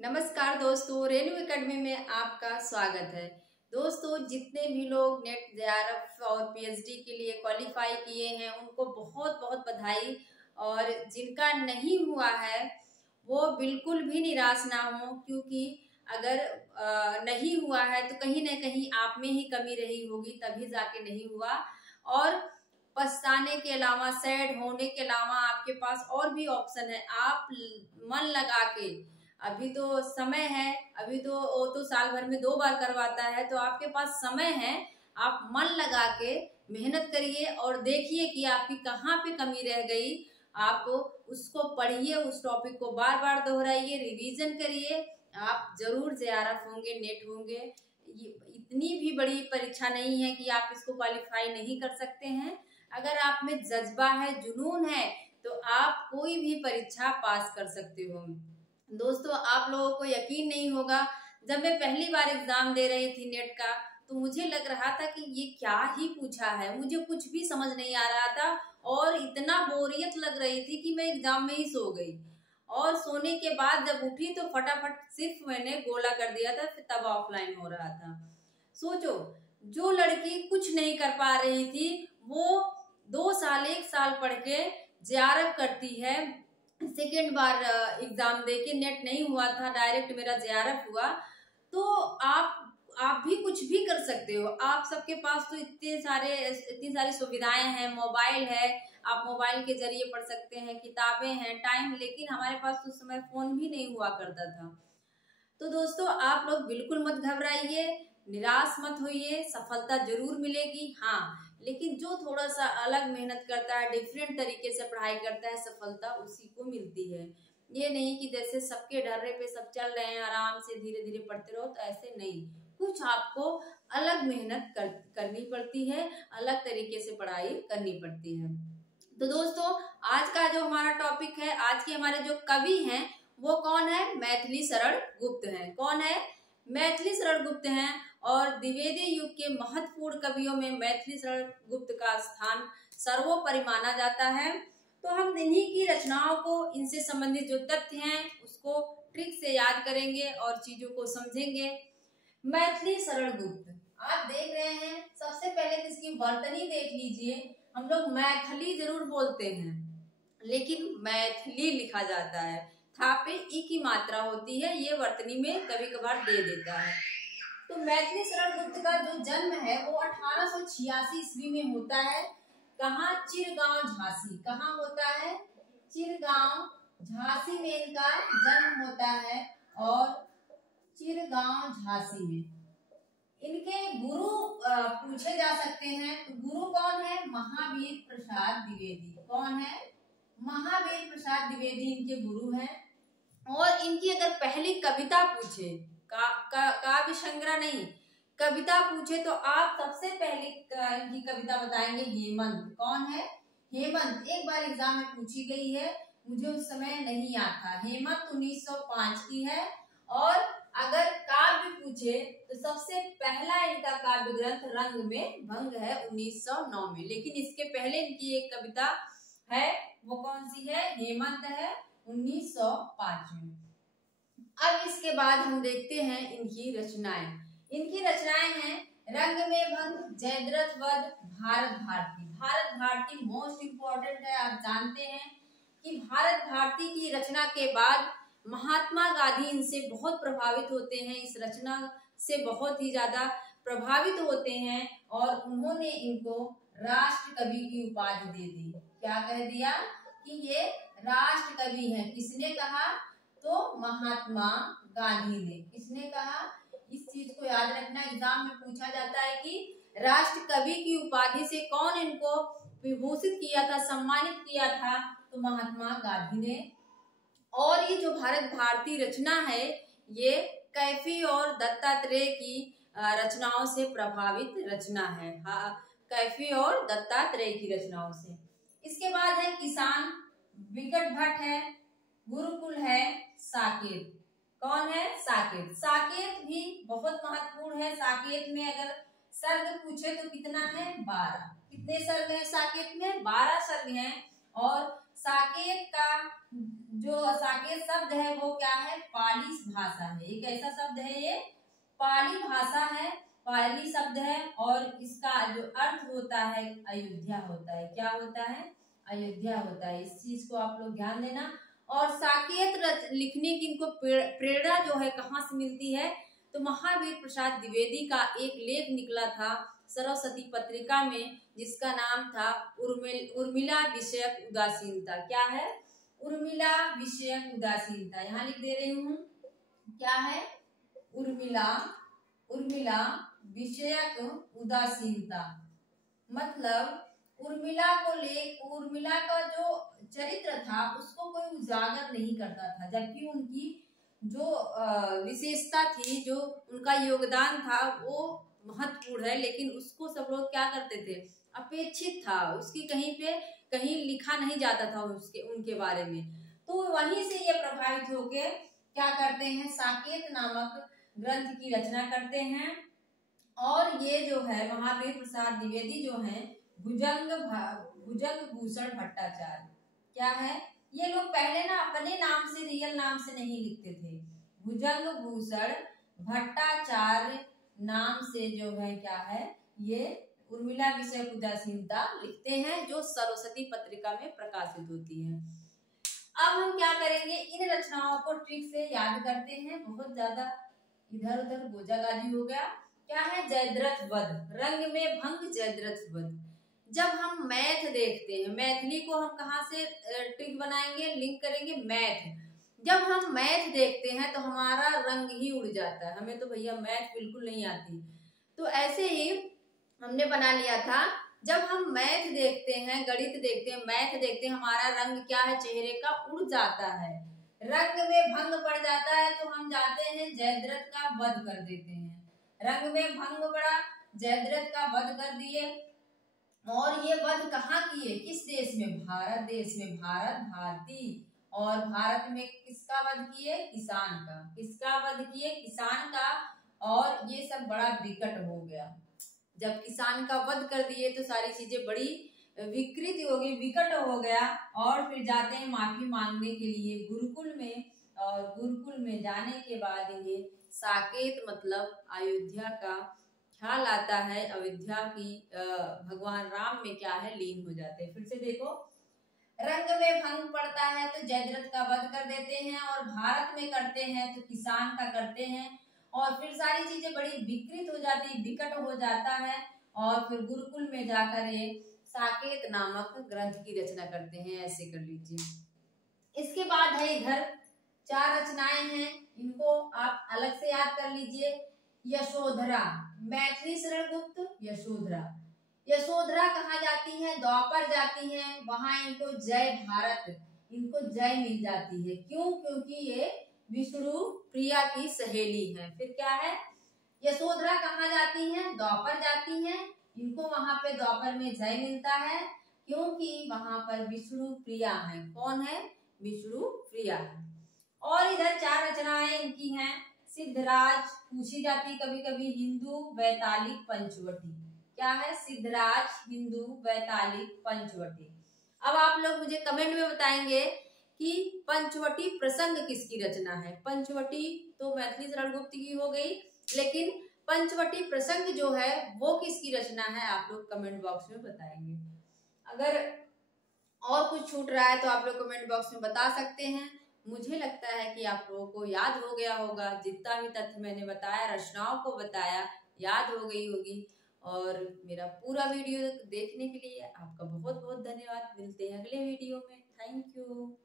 नमस्कार दोस्तों, रेनू एकेडमी में आपका स्वागत है। दोस्तों, जितने भी लोग नेट जेआरएफ और पीएचडी के लिए क्वालिफाई किए हैं उनको बहुत बहुत बधाई। और जिनका नहीं हुआ है वो बिल्कुल भी निराश ना हो, क्योंकि अगर नहीं हुआ है तो कहीं ना कहीं आप में ही कमी रही होगी, तभी जाके नहीं हुआ। और पछताने के अलावा, सैड होने के अलावा आपके पास और भी ऑप्शन है। आप मन लगा के, अभी तो समय है, अभी तो वो तो साल भर में 2 बार करवाता है, तो आपके पास समय है। आप मन लगा के मेहनत करिए और देखिए कि आपकी कहाँ पे कमी रह गई। आप उसको पढ़िए, उस टॉपिक को बार बार दोहराइए, रिवीजन करिए। आप जरूर जेआरएफ होंगे, नेट होंगे। ये इतनी भी बड़ी परीक्षा नहीं है कि आप इसको क्वालिफाई नहीं कर सकते हैं। अगर आप में जज्बा है, जुनून है, तो आप कोई भी परीक्षा पास कर सकते हो। दोस्तों, आप लोगों को यकीन नहीं होगा, जब मैं पहली बार एग्जाम दे रही थी नेट का, तो मुझे लग रहा था कि ये क्या ही पूछा है, मुझे कुछ भी समझ नहीं आ रहा था और इतना बोरियत लग रही थी कि मैं एग्जाम में ही सो गई। और सोने के बाद जब उठी तो फटाफट सिर्फ मैंने गोला कर दिया था, फिर तब ऑफलाइन हो रहा था। सोचो, जो लड़की कुछ नहीं कर पा रही थी वो 2 साल 1 साल पढ़ के जेआरएफ करती है। सेकेंड बार एग्जाम दे के नेट नहीं हुआ था, डायरेक्ट मेरा जेआरएफ हुआ। तो आप भी कुछ भी कर सकते हो। आप सबके पास तो इतनी सारी सुविधाएं हैं, मोबाइल है, आप मोबाइल के जरिए पढ़ सकते हैं, किताबें हैं, टाइम। लेकिन हमारे पास तो उस समय फोन भी नहीं हुआ करता था। तो दोस्तों, आप लोग बिल्कुल मत घबराइए, निराश मत होइए, सफलता जरूर मिलेगी। हाँ, लेकिन जो थोड़ा सा अलग मेहनत करता है, डिफरेंट तरीके से पढ़ाई करता है, सफलता उसी को मिलती है। ये नहीं कि जैसे सबके ढर्रे पे सब चल रहे हैं, आराम से धीरे धीरे पढ़ते रहो, तो ऐसे नहीं। कुछ आपको अलग मेहनत करनी पड़ती है, अलग तरीके से पढ़ाई करनी पड़ती है। तो दोस्तों, आज का जो हमारा टॉपिक है, आज के हमारे जो कवि हैं वो कौन है? मैथिली शरण गुप्त हैं। कौन है? मैथिली शरण गुप्त हैं। और द्विवेदी युग के महत्वपूर्ण कवियों में मैथिली शरण गुप्त का स्थान सर्वोपरि माना जाता है। तो हम इन्हीं की रचनाओं को, इनसे संबंधित जो तथ्य हैं उसको ट्रिक से याद करेंगे और चीजों को समझेंगे। मैथिली शरण गुप्त आप देख रहे हैं। सबसे पहले तो इसकी वर्तनी देख लीजिए। हम लोग मैथिली जरूर बोलते हैं, लेकिन मैथिली लिखा जाता है। था पे ई की मात्रा होती है, ये वर्तनी में कभी कभार दे देता है। तो मैथिली शरण गुप्त का जो जन्म है वो 1886 ईस्वी में होता है। कहाँ? चिरगांव, झांसी। कहाँ होता है? चिरगांव, झांसी में इनका जन्म होता है। और चिरगांव, झांसी में इनके गुरु पूछे जा सकते हैं। तो गुरु कौन है? महावीर प्रसाद द्विवेदी। कौन है? महावीर प्रसाद द्विवेदी इनके गुरु हैं। और इनकी अगर पहली कविता पूछे, काव्य संग्रह नहीं, कविता पूछे, तो आप सबसे पहले इनकी कविता बताएंगे हेमंत। कौन है? हेमंत। एक बार एग्जाम में पूछी गई है, मुझे उस समय नहीं याद था। हेमंत 1905 की है। और अगर काव्य पूछे तो सबसे पहला इनका काव्य ग्रंथ रंग में भंग है 1909 में। लेकिन इसके पहले इनकी एक कविता है, वो कौन सी है? हेमंत है, 1905 में। अब इसके बाद हम देखते हैं इनकी रचनाएं। इनकी रचनाएं हैं रंग में भंग, जयद्रथ वध, भारत भारती। भारत भारती मोस्ट इम्पोर्टेंट है। आप जानते हैं कि भारत भारती की रचना के बाद महात्मा गांधी इनसे बहुत प्रभावित होते हैं, इस रचना से बहुत ही ज्यादा प्रभावित होते हैं। और उन्होंने इनको राष्ट्र कवि की उपाधि दे दी। क्या कह दिया? कि ये राष्ट्र कवि हैं। किसने कहा? तो महात्मा गांधी ने। किसने कहा? इस चीज को याद रखना, एग्जाम में पूछा जाता है कि राष्ट्र कवि की उपाधि से कौन इनको विभूषित किया था, सम्मानित किया था? तो महात्मा गांधी ने। और ये जो भारत भारती रचना है, ये कैफी और दत्तात्रेय की रचनाओं से प्रभावित रचना है। कैफी और दत्तात्रेय की रचनाओं से। इसके बाद है किसान, विकट भट्ट है, गुरुकुल है, साकेत। कौन है? साकेत। साकेत भी बहुत महत्वपूर्ण है। साकेत में अगर सर्ग पूछे तो कितना है? 12। कितने सर्ग है साकेत में? 12 सर्ग हैं। और साकेत का जो साकेत शब्द है वो क्या है? 45 भाषा है। एक ऐसा शब्द है, ये पाली भाषा है, पाली शब्द है और इसका जो अर्थ होता है अयोध्या होता है। क्या होता है? अयोध्या होता है। इस चीज को आप लोग ध्यान देना। और साकेत लिखने की इनको प्रेरणा जो है कहाँ से मिलती है? तो महावीर प्रसाद द्विवेदी का एक लेख निकला था सरस्वती पत्रिका में, जिसका नाम था उर्मिला विषयक उदासीनता। क्या है? उर्मिला विषयक उदासीनता। यहाँ लिख दे रही हूँ, क्या है? उर्मिला विषयक उदासीनता। मतलब उर्मिला का जो चरित्र था उसको कोई उजागर नहीं करता था, जबकि उनकी जो विशेषता थी, जो उनका योगदान था वो महत्वपूर्ण है, लेकिन उसको सब लोग क्या करते थे? अपेक्षित था, उसकी कहीं लिखा नहीं जाता था उनके बारे में। तो वहीं से ये प्रभावित होके क्या करते हैं? साकेत नामक ग्रंथ की रचना करते हैं। और ये जो है महावीर प्रसाद द्विवेदी जो है भुजंग भूषण भट्टाचार्य। क्या है? ये लोग पहले ना अपने नाम से, रियल नाम से नहीं लिखते थे। भुजंग भूषण भट्टाचार्य नाम से जो है क्या है, ये उर्मिला विषयक उदासीनता लिखते हैं, जो सरस्वती पत्रिका में प्रकाशित होती है। अब हम क्या करेंगे? इन रचनाओं को ट्रिक से याद करते हैं। बहुत ज्यादा इधर उधर गोजागाजी हो गया। क्या है? जयद्रथ वध, रंग में भंग जयद्रथ वध। जब हम मैथ देखते हैं, मैथिली को हम कहाँ से ट्रिक बनाएंगे, लिंक करेंगे? मैथ। जब हम मैथ देखते हैं तो हमारा रंग ही उड़ जाता है। हमें तो भैया मैथ बिल्कुल नहीं आती, तो ऐसे ही हमने बना लिया था। जब हम मैथ देखते हैं, गणित देखते हैं, मैथ देखते हैं, हमारा रंग क्या है? चेहरे का उड़ जाता है, रंग में भंग पड़ जाता है, तो हम जाते हैं जयद्रथ का वध कर देते हैं। रंग में भंग पड़ा, जयद्रथ का वध कर दिए। और ये वध कहाँ किए? किस देश में? भारत देश में, भारत भारती। और भारत में किसका वध किए? किसान का। किसका वध किए? किसान का। और ये सब बड़ा विकट हो गया। जब किसान का वध कर दिए तो सारी चीजें बड़ी विकृत हो गई, विकट हो गया। और फिर जाते हैं माफी मांगने के लिए गुरुकुल में। और गुरुकुल में जाने के बाद इन्हें साकेत मतलब अयोध्या का ख्याल आता है। अयोध्या की भगवान राम में क्या है? लीन हो जाते हैं। फिर से देखो, रंग में भंग पड़ता है तो जयद्रथ का वध कर देते हैं, और भारत में करते हैं तो किसान का करते हैं। और फिर सारी चीजें बड़ी विकृत हो जाती, विकट हो जाता है। और फिर गुरुकुल में जाकर ये साकेत नामक ग्रंथ की रचना करते हैं। ऐसे कर लीजिए। इसके बाद है इधर 4 रचनाएं हैं, इनको आप अलग से याद कर लीजिए। यशोधरा, मैथिली शरण गुप्त यशोधरा। यशोधरा कहाँ जाती है? द्वापर जाती है, वहां इनको जय भारत, इनको जय मिल जाती है। क्यों? क्योंकि ये विष्णु प्रिया की सहेली है। फिर क्या है? यशोधरा कहाँ जाती है? द्वापर जाती है, इनको वहां पे द्वापर में जय मिलता है, क्योंकि वहां पर विष्णु प्रिया है। कौन है? विष्णु प्रिया है। और इधर 4 रचनाएं इनकी हैं। सिद्धराज पूछी जाती कभी कभी, हिंदू वैतालिक पंचवटी। क्या है? सिद्धराज, हिंदू वैतालिक पंचवटी। अब आप लोग मुझे कमेंट में बताएंगे कि पंचवटी प्रसंग किसकी रचना है। पंचवटी तो मैथिली शरण गुप्त की हो गई, लेकिन पंचवटी प्रसंग जो है वो किसकी रचना है? आप लोग कमेंट बॉक्स में बताएंगे। अगर और कुछ छूट रहा है तो आप लोग कमेंट बॉक्स में बता सकते हैं। मुझे लगता है कि आप लोगों को याद हो गया होगा, जितना भी तथ्य मैंने बताया, रचनाओं को बताया, याद हो गई होगी। और मेरा पूरा वीडियो देखने के लिए आपका बहुत बहुत धन्यवाद। मिलते हैं अगले वीडियो में। Thank you.